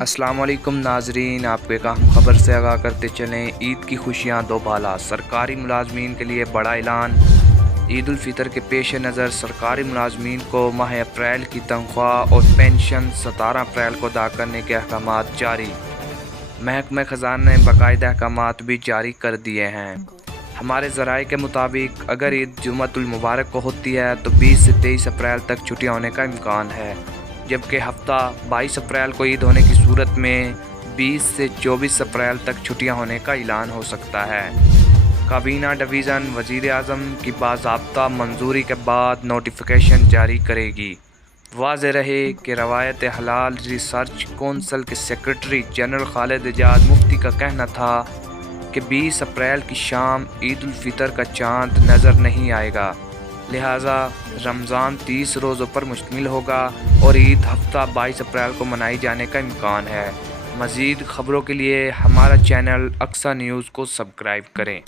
السلام علیکم ناظرین، آپ کو ایک اہم خبر سے آگاہ کرتے چلیں۔ عید کی خوشیاں دوبالا، سرکاری ملازمین کے لیے بڑا اعلان۔ عید الفطر کے پیش نظر سرکاری ملازمین کو ماہ اپریل کی تنخواہ اور پینشن 17 اپریل کو ادا کرنے کے احکامات جاری۔ محکمہ خزانہ نے باقاعدہ احکامات بھی جاری کر دیے ہیں۔ ہمارے ذرائع کے مطابق اگر عید جمعۃ المبارک کو ہوتی ہے تو 20 سے 23 اپریل تک چھٹیاں ہونے کا امکان ہے، جبکہ ہفتہ 22 اپریل کو عید ہونے کی صورت میں 20 سے 24 اپریل تک چھٹیاں ہونے کا اعلان ہو سکتا ہے۔ کابینہ ڈویژن وزیر اعظم کی باضابطہ منظوری کے بعد نوٹیفیکیشن جاری کرے گی۔ واضح رہے کہ روایت حلال ریسرچ کونسل کے سیکرٹری جنرل خالد اعجاز مفتی کا کہنا تھا کہ 20 اپریل کی شام عید الفطر کا چاند نظر نہیں آئے گا، لہٰذا رمضان 30 روزوں پر مشتمل ہوگا اور عید ہفتہ 22 اپریل کو منائی جانے کا امکان ہے۔ مزید خبروں کے لیے ہمارا چینل اقصیٰ نیوز کو سبسکرائب کریں۔